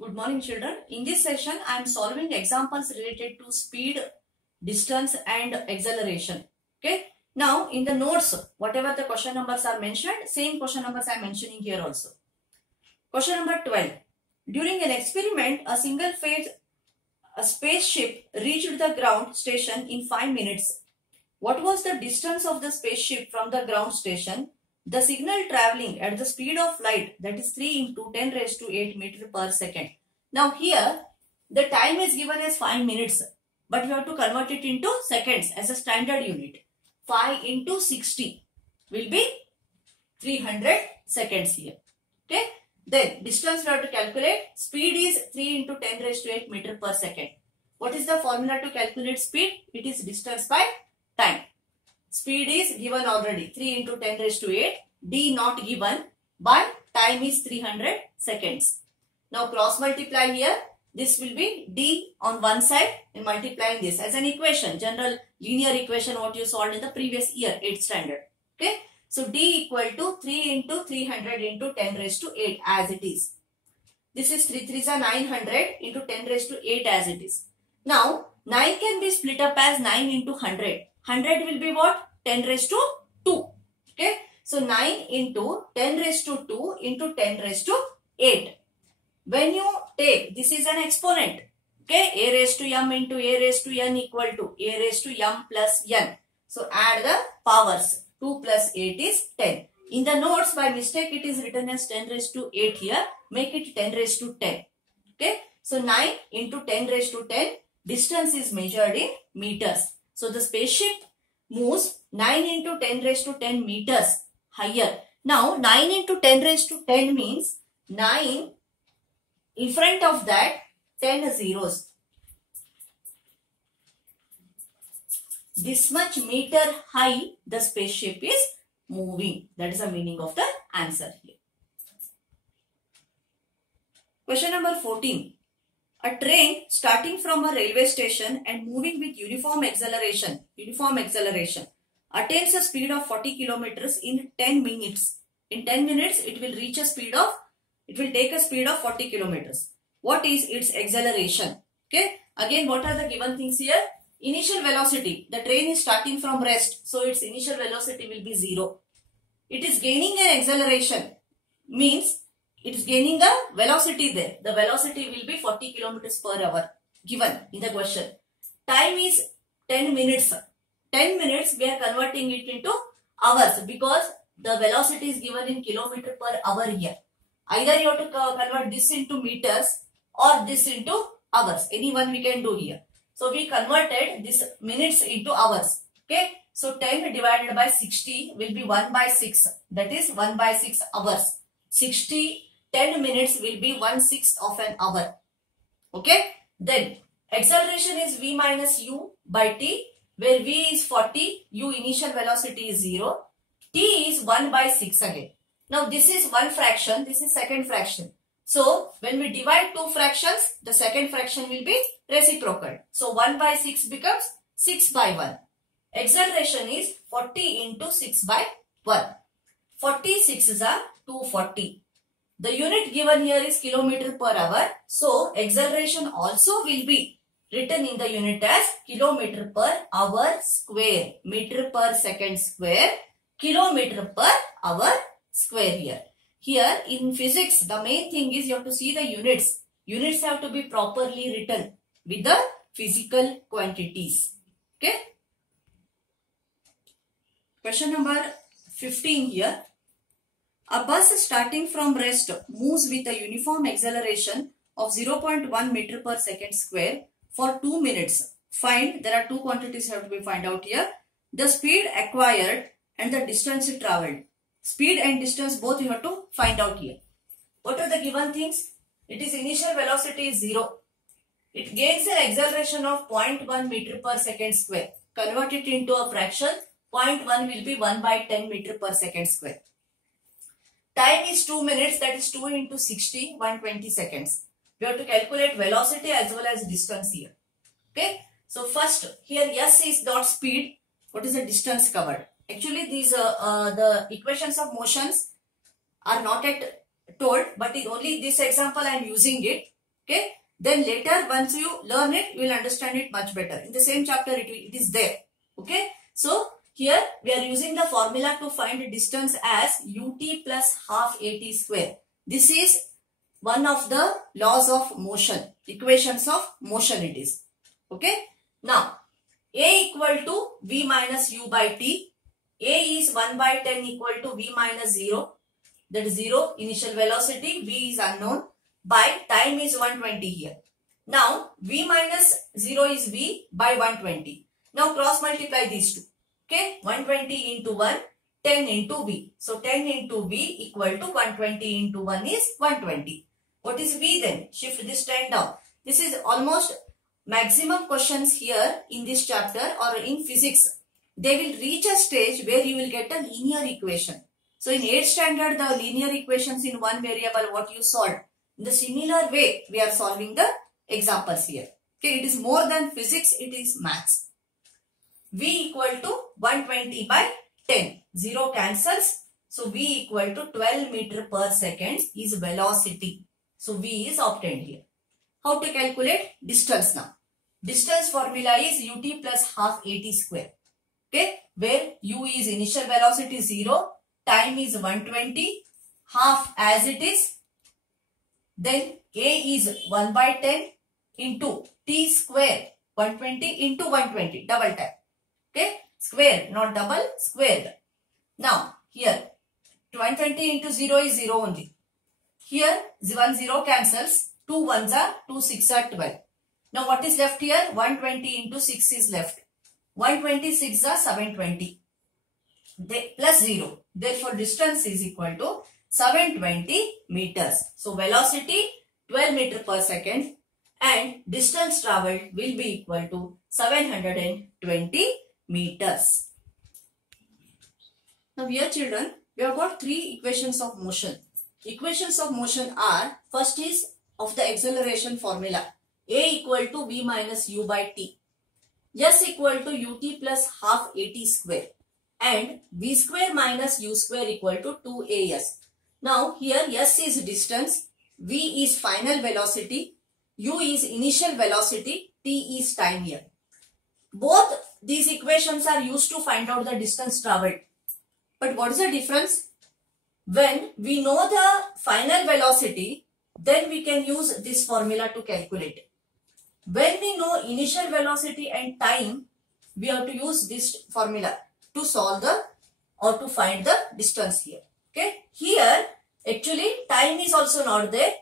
Good morning, children. In this session, I am solving examples related to speed, distance and acceleration. Okay. Now, in the notes, whatever the question numbers are mentioned, same question numbers I am mentioning here also. Question number 12. During an experiment, a single phase spaceship reached the ground station in 5 minutes. What was the distance of the spaceship from the ground station? The signal traveling at the speed of light, that is 3 into 10 raised to 8 meter per second. Now here the time is given as 5 minutes, but we have to convert it into seconds as a standard unit. 5 into 60 will be 300 seconds here. Okay. Then distance we have to calculate. Speed is 3 into 10 raised to 8 meter per second. What is the formula to calculate speed? It is distance by time. Speed is given already, 3 into 10 raised to 8. D not given, but time is 300 seconds. Now cross multiply here. This will be D on one side and multiplying this as an equation, general linear equation what you solved in the previous year, 8th standard. Okay. So D equal to 3 into 300 into 10 raised to 8 as it is. This is 3 3s are 900 into 10 raised to 8 as it is. Now 9 can be split up as 9 into 100. 100 will be what? 10 raised to 2. Okay. So 9 into 10 raised to 2 into 10 raised to 8. When you take, this is an exponent. Okay. A raised to m into a raised to n equal to a raised to m plus n. So add the powers. 2 plus 8 is 10. In the notes by mistake it is written as 10 raised to 8 here. Make it 10 raised to 10. Okay. So 9 into 10 raised to 10. Distance is measured in meters. So the spaceship moves 9 into 10 raised to 10 meters higher. Now 9 into 10 raised to 10 means 9 in front of that 10 zeros. This much meter high the spaceship is moving. That is the meaning of the answer here. Question number 14. A train starting from a railway station and moving with uniform acceleration attains a speed of 40 kilometers in 10 minutes. In 10 minutes, it will take a speed of 40 kilometers. What is its acceleration? Okay. Again, what are the given things here? Initial velocity. The train is starting from rest, so its initial velocity will be 0. It is gaining an acceleration, means it is gaining a velocity there. The velocity will be 40 kilometers per hour given in the question. Time is 10 minutes. 10 minutes we are converting it into hours because the velocity is given in kilometer per hour here. Either you have to convert this into meters or this into hours. Any one we can do here. So we converted this minutes into hours. Okay. So 10 divided by 60 will be 1 by 6. That is 1 by 6 hours. 10 minutes will be 1/6 of an hour. Okay. Then acceleration is v minus u by t, where v is 40, u initial velocity is 0, t is 1 by 6 again. Now this is one fraction, this is second fraction. So when we divide two fractions, the second fraction will be reciprocal. So 1 by 6 becomes 6 by 1. Acceleration is 40 into 6 by 1. 46 are 240. The unit given here is kilometer per hour. So acceleration also will be written in the unit as kilometer per hour square. Meter per second square. Kilometer per hour square here. Here in physics, the main thing is you have to see the units. Units have to be properly written with the physical quantities. Okay. Question number 15 here. A bus starting from rest moves with a uniform acceleration of 0.1 meter per second square for 2 minutes. Find, there are two quantities have to be found out here. The speed acquired and the distance traveled. Speed and distance both you have to find out here. What are the given things? It is initial velocity is 0. It gains an acceleration of 0.1 meter per second square. Convert it into a fraction. 0.1 will be 1 by 10 meter per second square. Time is 2 minutes, that is 2 into 60, 120 seconds. We have to calculate velocity as well as distance here. Okay. So first, here S is dot speed. What is the distance covered? Actually, these the equations of motions are not yet told, but in only this example I am using it. Okay. Then later, once you learn it, you will understand it much better. In the same chapter, it is there. Okay. So here we are using the formula to find the distance as ut plus half at square. This is one of the laws of motion, equations of motion it is. Okay. Now, a equal to v minus u by t. A is 1 by 10 equal to v minus 0. That is 0 initial velocity. V is unknown. By time is 120 here. Now, v minus 0 is v by 120. Now, cross multiply these two. Okay. 120 into 1, 10 into v. So, 10 into v equal to 120 into 1 is 120. What is v then? Shift this 10 down. This is almost maximum questions here in this chapter or in physics. They will reach a stage where you will get a linear equation. So in 8th standard, the linear equations in one variable what you solved. In the similar way, we are solving the examples here. Okay, it is more than physics, it is maths. V equal to 120 by 10. 0 cancels. So V equal to 12 meter per second is velocity. So V is obtained here. How to calculate distance now? Distance formula is ut plus half at square. Okay, where u is initial velocity 0, time is 120, half as it is, then a is 1 by 10 into t square, 120 into 120, double time. Okay, square, not double, squared. Now, here, 120 into 0 is 0 only. Here, 1 0 cancels, 2 1s are, 2 6 are 12. Now, what is left here? 120 into 6 is left. 126 are 720 plus 0. Therefore, distance is equal to 720 meters. So, velocity 12 meter per second and distance travelled will be equal to 720 meters. Now, here children, we have got three equations of motion. Equations of motion are, first is of the acceleration formula. A equal to v minus u by t. S equal to ut plus half at square and v square minus u square equal to 2as. Now here s is distance, v is final velocity, u is initial velocity, t is time here. Both these equations are used to find out the distance travelled. But what is the difference? When we know the final velocity, then we can use this formula to calculate it. When we know initial velocity and time, we have to use this formula to solve the or to find the distance here. Okay. Here, actually, time is also not there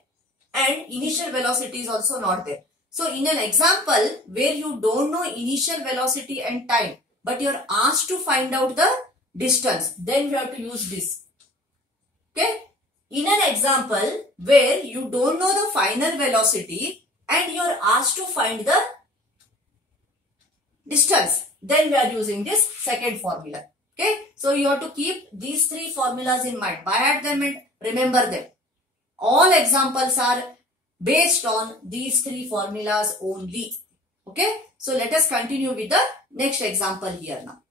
and initial velocity is also not there. So, in an example where you don't know initial velocity and time, but you are asked to find out the distance, then we have to use this. Okay. In an example where you don't know the final velocity and you are asked to find the distance, then we are using this second formula. Okay. So, you have to keep these three formulas in mind. By heart them and remember them. All examples are based on these three formulas only. Okay. So, let us continue with the next example here now.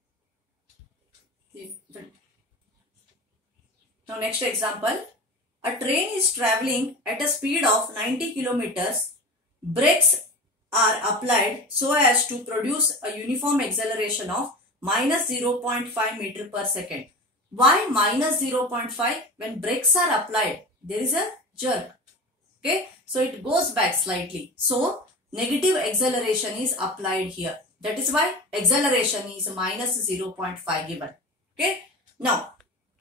Now, next example. A train is traveling at a speed of 90 kilometers. Brakes are applied so as to produce a uniform acceleration of minus 0.5 meter per second. Why minus 0.5? When brakes are applied, there is a jerk. Okay. So, it goes back slightly. So, negative acceleration is applied here. That is why acceleration is minus 0.5 given. Okay. Now,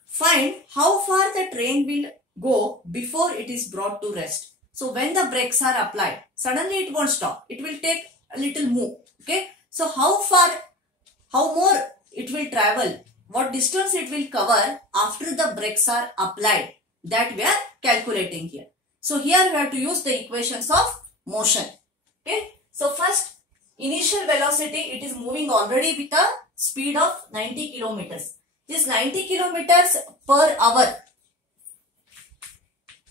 find how far the train will go before it is brought to rest. So, when the brakes are applied, suddenly it won't stop. It will take a little move. Okay. So, how far, how more it will travel, what distance it will cover after the brakes are applied, that we are calculating here. So, here we have to use the equations of motion. Okay. So, first, initial velocity, it is moving already with a speed of 90 kilometers. This 90 kilometers per hour,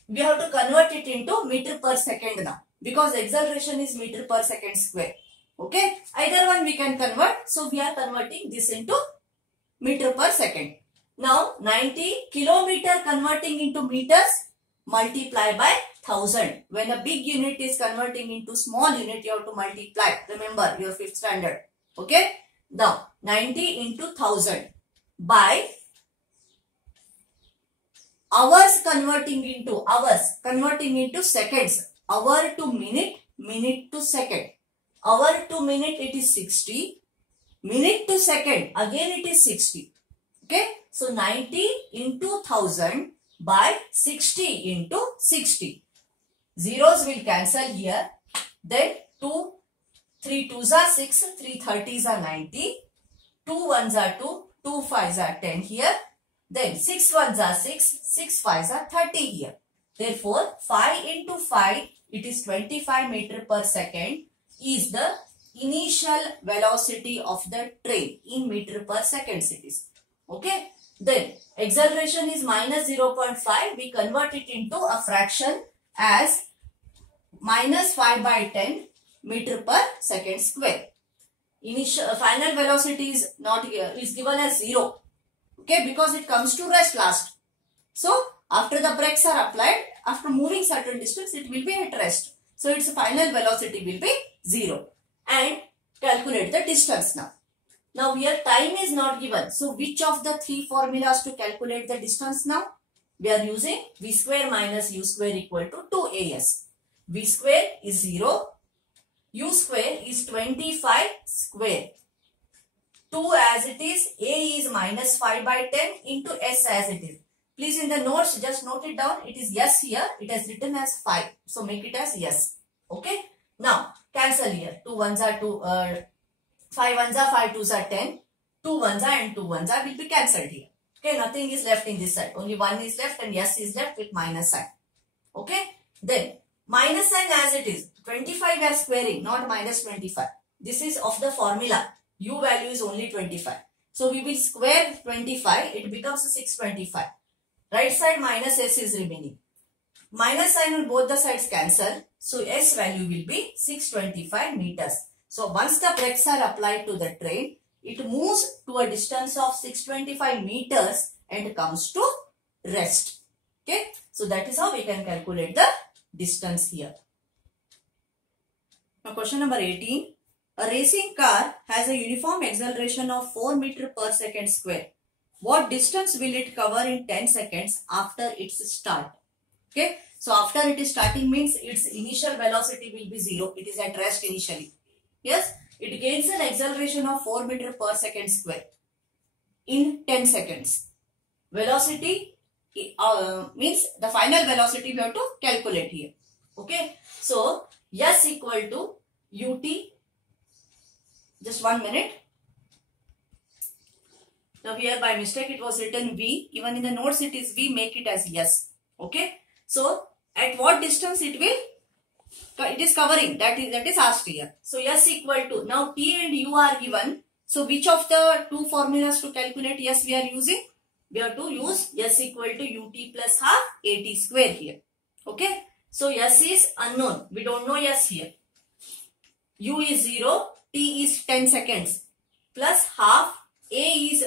we have to convert it into meter per second now, because acceleration is meter per second square. Okay. Either one we can convert. So, we are converting this into meter per second. Now, 90 kilometer converting into meters, multiply by 1000. When a big unit is converting into small unit, you have to multiply. Remember your 5th standard. Okay. Now 90 into 1000 by hours converting into seconds. Hour to minute, minute to second. Hour to minute it is 60. Minute to second again it is 60. Okay. So 90 into 1000 by 60 into 60. Zeros will cancel here. Then 2, 3 2s are 6, 3 30s are 90. 2 1s are 2, 2 5s are 10 here. Then 6 1s are 6, 6 5s are 30 here. Therefore, 5 into 5, it is 25 meter per second is the initial velocity of the train in meter per second it is. Okay. Then acceleration is minus 0.5. We convert it into a fraction as minus 5 by 10 meter per second square. Initial final velocity is not here, is given as 0. Okay, because it comes to rest last. So after the brakes are applied, after moving certain distance, it will be at rest. So its final velocity will be 0. And calculate the distance now. Now here time is not given. So which of the 3 formulas to calculate the distance now? We are using v square minus u square equal to 2as. V square is 0. U square is 25 square. 2 as it is. A is minus 5 by 10 into s as it is. Please in the notes just note it down. It is s here. It is written as 5. So make it as s. Okay. Now cancel here. 2 1s are 2. 5 1s are 5 2s are 10. 2 1s are and 2 1s are will be cancelled here. Okay. Nothing is left in this side. Only 1 is left and s is left with minus sign. Okay. Then minus sign as it is. 25 we are squaring, not minus 25. This is of the formula. U value is only 25. So we will square 25. It becomes 625. Right side minus s is remaining. Minus sign on both the sides cancel. So s value will be 625 meters. So once the brakes are applied to the train, it moves to a distance of 625 meters and comes to rest. Okay. So that is how we can calculate the distance here. Now question number 18. A racing car has a uniform acceleration of 4 meter per second square. What distance will it cover in 10 seconds after its start? Okay. So after it is starting means its initial velocity will be 0. It is at rest initially. Yes. It gains an acceleration of 4 meter per second square in 10 seconds. Velocity means the final velocity we have to calculate here. Okay. So s equal to ut. Just 1 minute. Now here by mistake it was written v. Even in the notes it is v. Make it as s. Okay. So at what distance it is covering, that is asked here. So s equal to, now t and u are given. So which of the two formulas to calculate s we are using? We have to use s equal to ut plus half at square here. Okay. So s is unknown. We don't know s here. U is 0. T is 10 seconds. Plus half. A is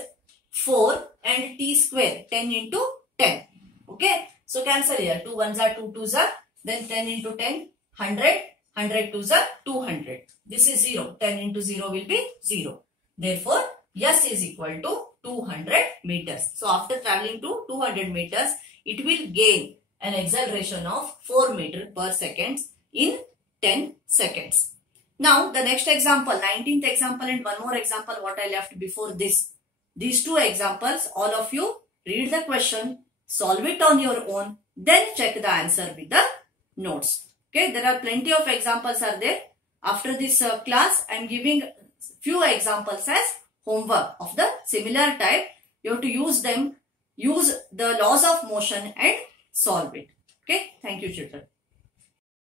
4 and t square 10 into 10. Okay. So cancel here. 2 1s are 2 2s are. Then 10 into 10. 100. 100 2s are 200. This is 0. 10 into 0 will be 0. Therefore, s is equal to 200 meters. So after traveling to 200 meters, it will gain an acceleration of 4 meter per second in 10 seconds. Now the next example, 19th example and one more example what I left before this. These two examples, all of you read the question, solve it on your own, then check the answer with the notes. Okay, there are plenty of examples are there. After this class, I am giving few examples as homework of the similar type. You have to use them, use the laws of motion and solve it. Okay, thank you children.